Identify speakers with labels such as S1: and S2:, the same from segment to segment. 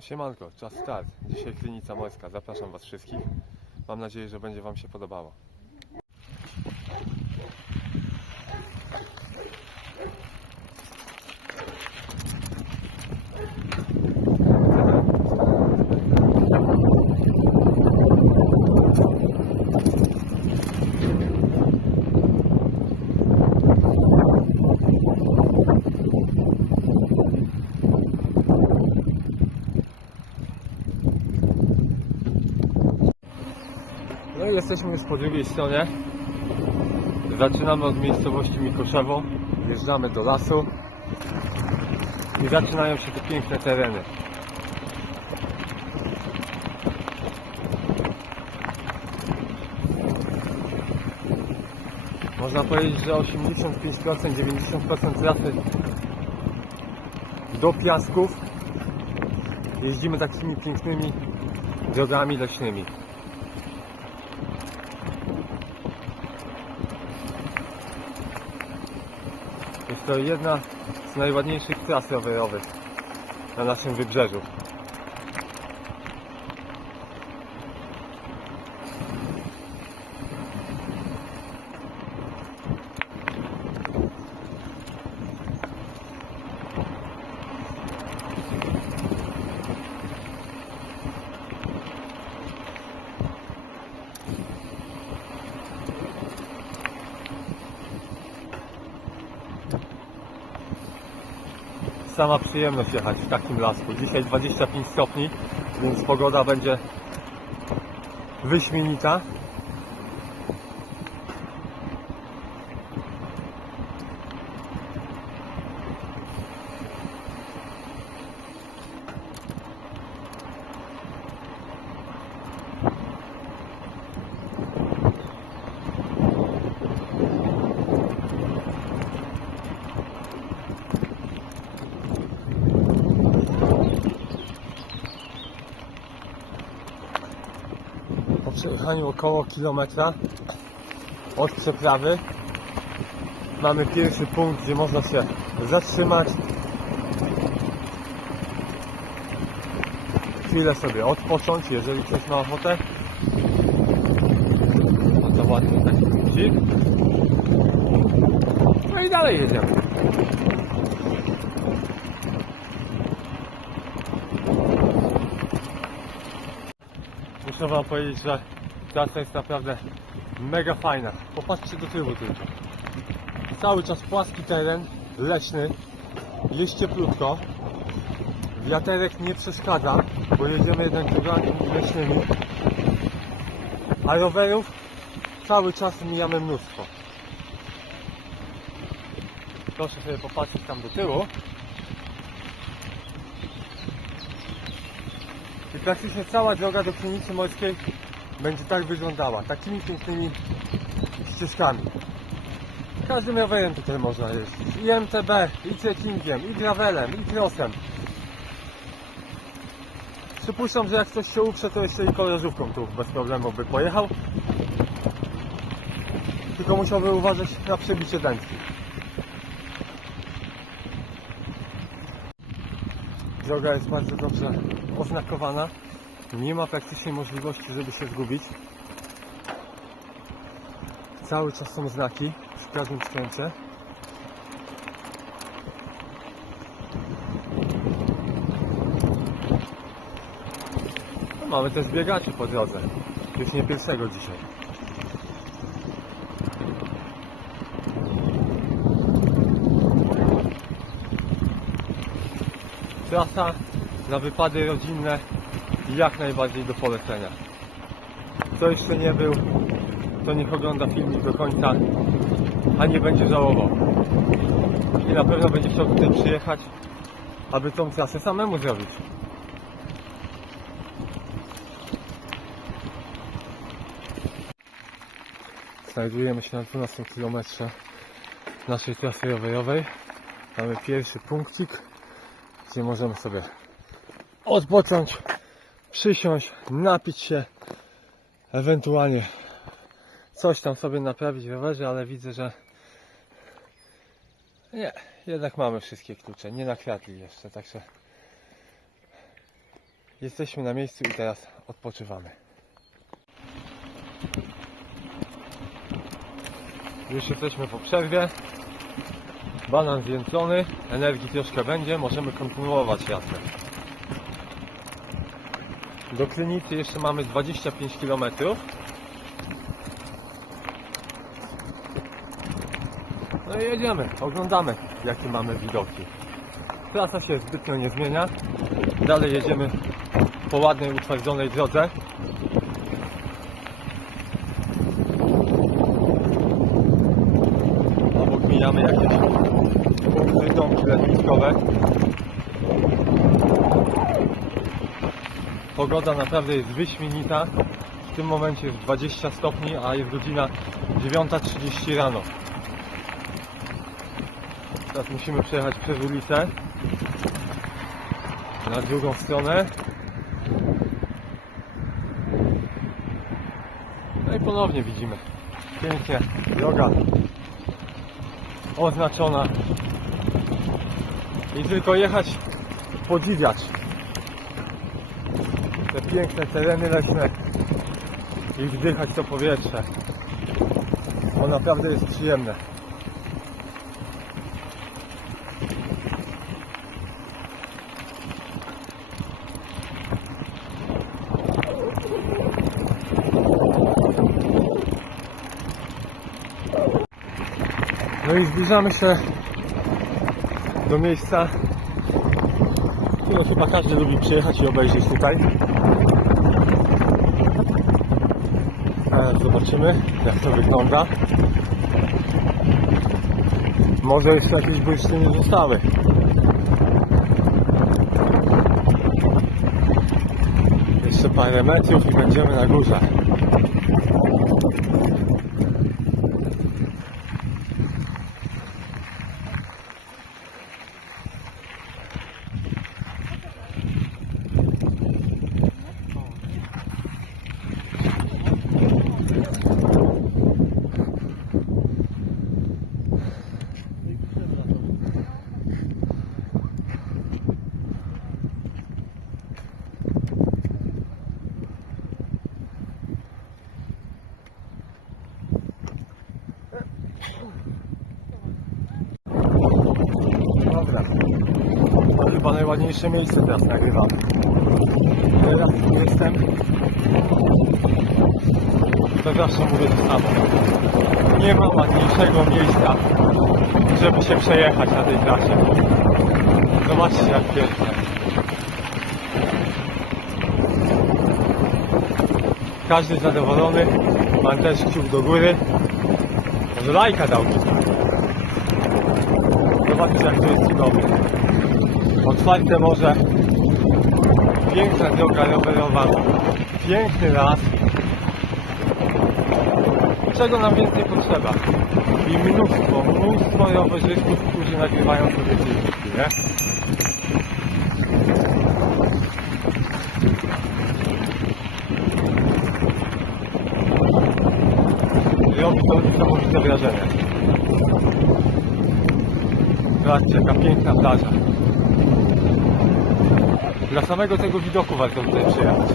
S1: Siemanko, czas start. Dzisiaj Krynica Morska. Zapraszam Was wszystkich. Mam nadzieję, że będzie Wam się podobało. Jesteśmy już po drugiej stronie. Zaczynamy od miejscowości Mikoszewo. Wjeżdżamy do lasu. I zaczynają się te piękne tereny. Można powiedzieć, że 85%, 90% trasy do piasków jeździmy takimi pięknymi drogami leśnymi. To jedna z najładniejszych tras rowerowych na naszym wybrzeżu. Sama przyjemność jechać w takim lasku. Dzisiaj 25 stopni, więc pogoda będzie wyśmienita. Przejechaniu około kilometra od przeprawy mamy pierwszy punkt, gdzie można się zatrzymać. Chwilę sobie odpocząć, jeżeli ktoś ma ochotę. To ładny taki punkcik. No i dalej jedziemy. Muszę wam powiedzieć, że trasa jest naprawdę mega fajna. Popatrzcie do tyłu tylko. Cały czas płaski teren, leśny, jest cieplutko. Wiaterek nie przeszkadza, bo jedziemy jednak drogami leśnymi. A rowerów cały czas mijamy mnóstwo. Proszę sobie popatrzeć tam do tyłu. I praktycznie cała droga do klinicy morskiej będzie tak wyglądała, takimi pięknymi ścieżkami. Każdym rowerem tutaj można jeździć. I MTB, i trekkingiem, i gravelem, i crossem. Przypuszczam, że jak ktoś się uprze, to jeszcze i koleżówką tu bez problemu by pojechał. Tylko musiałby uważać na przebicie dętki. Droga jest bardzo dobrze oznakowana. Nie ma praktycznie możliwości, żeby się zgubić. Cały czas są znaki w każdym skręcie. No, mamy też biegaczy po drodze. Już nie pierwszego dzisiaj. Trasa na wypady rodzinne jak najbardziej do polecenia. Kto jeszcze nie był, to niech ogląda filmik do końca, a nie będzie żałował. I na pewno będzie chciał tutaj przyjechać, aby tą trasę samemu zrobić. Znajdujemy się na 12 km naszej trasy rowerowej. Mamy pierwszy punkcik, gdzie możemy sobie odpocząć, przysiąść, napić się, ewentualnie coś tam sobie naprawić w rowerze, ale widzę, że nie, jednak mamy wszystkie klucze, nie nakradli jeszcze, także Jesteśmy na miejscu i teraz odpoczywamy. Już jesteśmy po przerwie. Banan zjęcony, energii troszkę będzie, możemy kontynuować jazdę. Do klinicy jeszcze mamy 25 km. No i jedziemy, oglądamy jakie mamy widoki. Trasa się zbytnio nie zmienia. Dalej jedziemy po ładnej, utwardzonej drodze. Obok mijamy jakieś punkty, domki letniskowe. Pogoda naprawdę jest wyśmienita. W tym momencie jest 20 stopni, a jest godzina 9.30 rano. Teraz musimy przejechać przez ulicę na drugą stronę. No i ponownie widzimy pięknie droga oznaczona i tylko jechać podziwiać te piękne tereny leśne i wdychać to powietrze bo naprawdę jest przyjemne No i zbliżamy się do miejsca, które chyba każdy lubi przyjechać i obejrzeć tutaj. Zobaczymy, jak to wygląda. Może jeszcze jakieś bursztyny zostały. Jeszcze parę metrów i będziemy na górze. Najładniejsze miejsce teraz nagrywam. Teraz jestem. To zawsze mówię to samo. Nie ma ładniejszego miejsca, żeby się przejechać na tej trasie. Zobaczcie jak pięknie. Każdy zadowolony. Mam też kciuk do góry. Może lajka dał mi. Zobaczcie jak to jest cudownie. Otwarte morze, piękna droga rowerowa, piękny las. Czego nam więcej potrzeba? I mnóstwo, mnóstwo rowerzystów, którzy nagrywają sobie filmiki, nie? Robi to niesamowite wrażenie. Zobaczcie, jaka piękna plaża. Dla samego tego widoku warto tutaj przyjechać.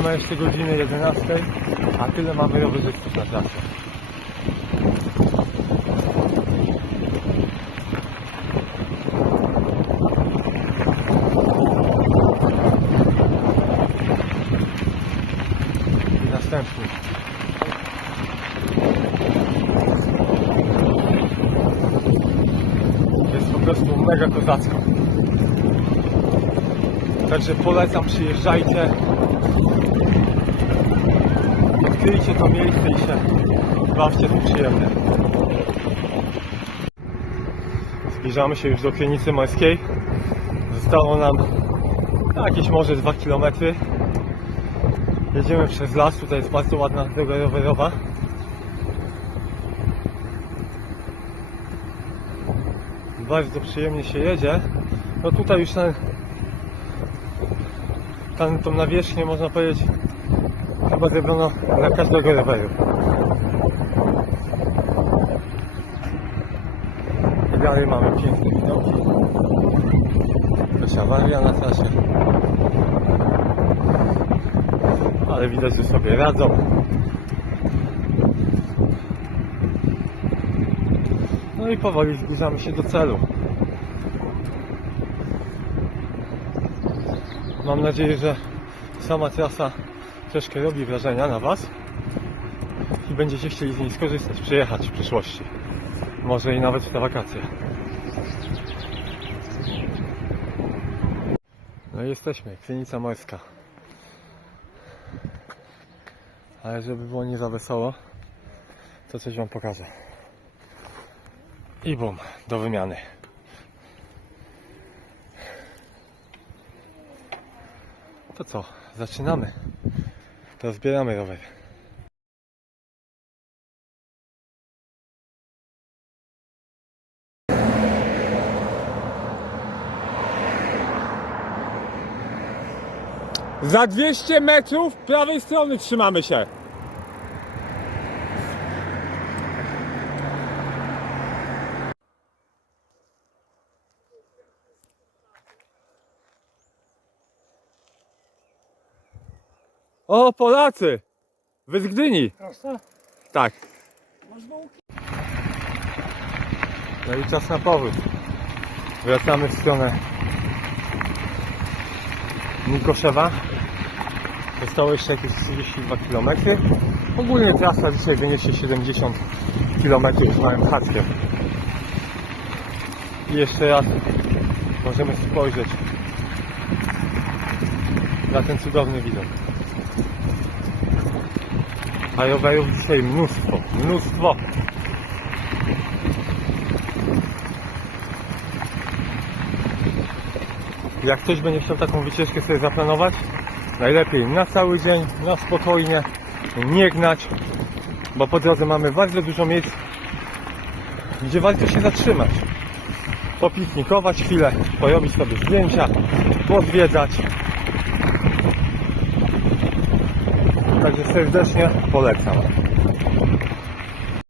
S1: Nie ma jeszcze godziny 11, a tyle mamy rowerzystów na trasie. I następny. Jest po prostu mega kozacko. Także polecam, przyjeżdżajcie, odkryjcie to miejsce i się bawcie się przyjemnie. Zbliżamy się już do Pienicy Morskiej. Zostało nam jakieś może 2 km. Jedziemy przez las, tutaj jest bardzo ładna droga rowerowa. Bardzo przyjemnie się jedzie. No tutaj już ten, ten, tą nawierzchnię można powiedzieć chyba zrobiono dla każdego roweru. I dalej mamy piękne widoki. Jakaś awaria na trasie. Ale widać, że sobie radzą. No i powoli zbliżamy się do celu. Mam nadzieję, że sama trasa troszkę robi wrażenia na Was i będziecie chcieli z niej skorzystać, przyjechać w przyszłości. Może i nawet w te wakacje. No i jesteśmy, Krynica Morska. Ale żeby było nie za wesoło, to coś Wam pokażę. I bum, do wymiany. To co, zaczynamy. To zbieramy rower.
S2: Za 200 metrów prawej strony trzymamy się. O, Polacy! Wy z Gdyni. Tak.
S1: No i czas na powrót. Wracamy w stronę Nikoszewa. Zostało jeszcze jakieś 32 km. Ogólnie trasa dzisiaj wyniesie 70 km z małym haczkiem. I jeszcze raz możemy spojrzeć na ten cudowny widok. A rowerów dzisiaj mnóstwo, mnóstwo. Jak ktoś będzie chciał taką wycieczkę sobie zaplanować, najlepiej na cały dzień, na spokojnie, nie gnać, bo po drodze mamy bardzo dużo miejsc, gdzie warto się zatrzymać. Popiknikować chwilę, porobić sobie zdjęcia, pozwiedzać. Serdecznie polecam.